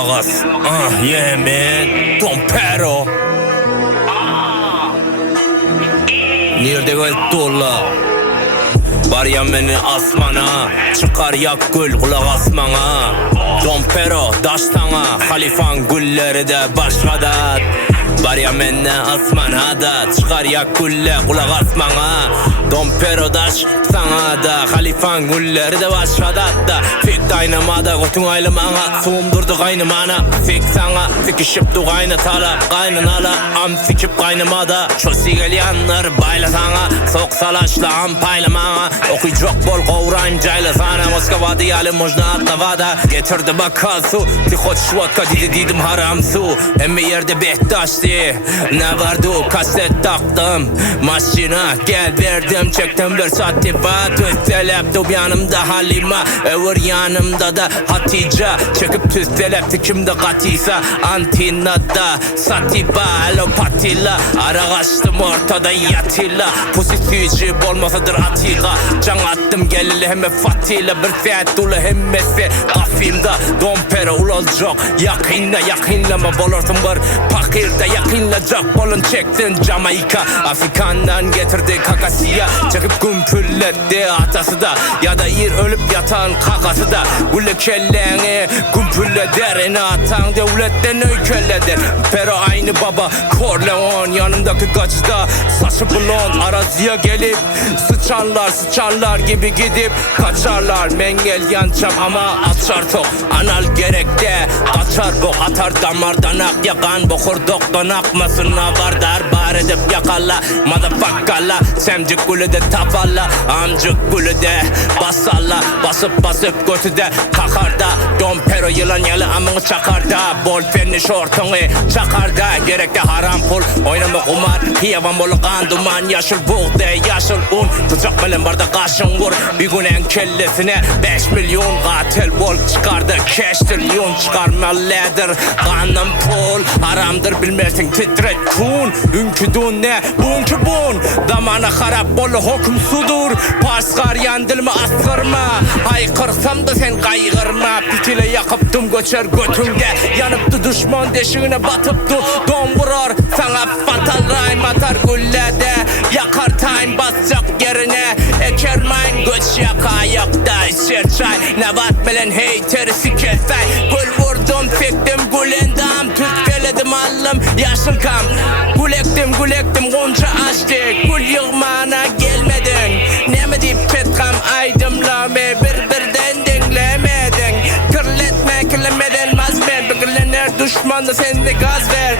kulak as. Yeah man, Don Pero. Nerede dolla? Var ya beni asmana, çıkar yak gül kulak asmana. Don Pero daştana, halifan gülleri de başkadan. Var ya beni asmana da, çıkar yak gülle kulak asmana. Don Pero daş sana da, halifan gülleri de başkadan da. Fik kaynamada götün aylımana, soğumdurdu kaynımana. Fik sana, fikişip du kaynatala, kaynanala. Am fikip kaynamada, çosi gelyanlar bayla sana. Sok salaşla am paylamana. Okuyacak bol kovrayım cayla sana. Moskova diyalim mojna atlavada. Getirdi bakkal su, dikot şuvatka didim haram su. Emmi yerde behtaştı, ne vardı kaset taktım. Maşina gel verdim, çektim bir satifa. Tüftelepti yanımda Halima, över yanımda da Hatice. Çekip tüftelepti kimde katıysa. Antinada satiba alopatilla. Ara kaçtım ortada yatilla. Pusitücü olmasadır atika. Can attım gelili hem fatila. Bir fiyat dolu hem mesle kafimda. Don Pero olacak yakinlama bolursun bir pakirde yakinlacak bolun çektin Jamaika. Afrikan'dan getirdi kakasıya. Çekip gümpülletti atası da. Ya da yer ölüp yatan kakası da. Gülle kelleni gümpülleder. Eni atan devletten öykelleder. Pero aynı baba Corleone yanımdaki kaçta. Saçı blond araziye gelip sıçanlar gibi gidip kaçarlar. Mengel yancam ama açar tok. Anal gerekte kaçar bok atar damardan ak yakan bokurdoktan akmasın avardar bar edip yakala motherfuckerla. Semcik gülü de tavalla amcık gülü de basalla. Basıp götüde kakarda. Don Pero yılan yalı amını çakarda. Bol fenni şortunu çakarda. Gerekte haram pul oynama kumar. Hiyavan bolu kan duman yaşıl buğday yaşıl un. Tuzak melen barda kaşın vur. Bir gün en kellesine 5 milyon katil bol çıkardı. Cash trilyon çıkarmalıdır. Kanım pul haramdır bilmersin titret kun. Ünkü dun ne bunkü bun. Damana harap bolu hüküm sudur. Paskar yandılma astırma. Haykırsam da sen kaygırma. Pitile yakıptım göçer götünde. Yanıptı düşman deşiğine batıptı. Don vurur sana fatal rhyme atar güllede. Yakar time basacak yerine. Ekermayın göç yaka yakta içer çay. Nevat melen heyteri sikefay. Gül vurdum fiktim gülendam. Tütkeledim allım yaşıl kam. Gülektim gonca açtı. Gül yığmana gelmedin. Ne mi deyip petkam aydımlame. Birden dinlemedin. Kirletme delmez ben. Bükülenler düşman da sen de gaz ver.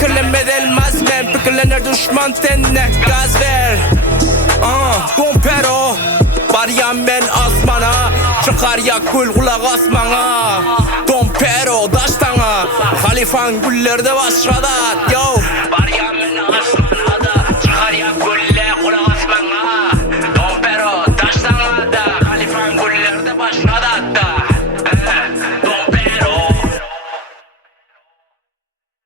Kirletme delmez ben. Bükülenler düşman sen de gaz ver. Don Pero Baryan ben asmana. Çıkar yak gül kulak asmana. Don Pero daştana. Halifan güllerde başladat. Yo Baryan ben asmana da. Çıkar yak gül